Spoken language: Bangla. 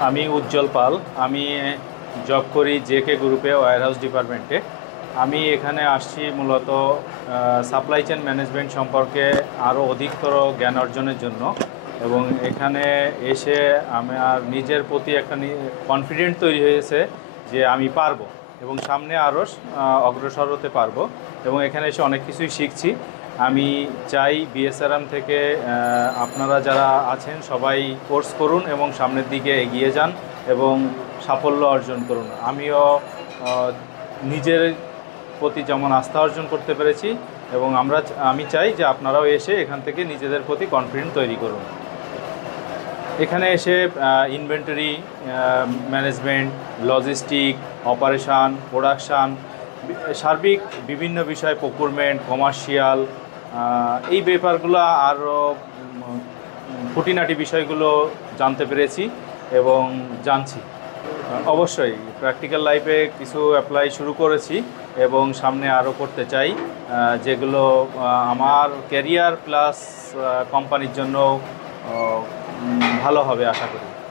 আমি উজ্জ্বল পাল। আমি জব করি জেকে গ্রুপে ওয়্যারহাউস ডিপার্টমেন্টে। আমি এখানে আসছি মূলত সাপ্লাই চেইন ম্যানেজমেন্ট সম্পর্কে আরও অধিকতর জ্ঞান অর্জনের জন্য, এবং এখানে এসে আমার নিজের প্রতি একটা কনফিডেন্ট তৈরি হয়েছে যে আমি পারবো এবং সামনে আরও অগ্রসর হতে পারবো, এবং এখানে এসে অনেক কিছুই শিখছি। আমি চাই বিএসআরএম থেকে আপনারা যারা আছেন সবাই কোর্স করুন এবং সামনের দিকে এগিয়ে যান এবং সাফল্য অর্জন করুন। আমিও নিজের প্রতি যেমন আস্থা অর্জন করতে পেরেছি, এবং আমি চাই যে আপনারাও এসে এখান থেকে নিজেদের প্রতি কনফিডেন্ট তৈরি করুন। এখানে এসে inventory management, logistic, operation, production, সার্বিক বিভিন্ন বিষয়, প্রকুরমেন্ট, কমার্শিয়াল, এই ব্যাপারগুলো আরও খুঁটিনাটি বিষয়গুলো জানতে পেরেছি এবং জানছি। অবশ্যই প্র্যাকটিক্যাল লাইফে কিছু অ্যাপ্লাই শুরু করেছি এবং সামনে আরও করতে চাই, যেগুলো আমার ক্যারিয়ার প্লাস কোম্পানির জন্য ভালো হবে আশা করি।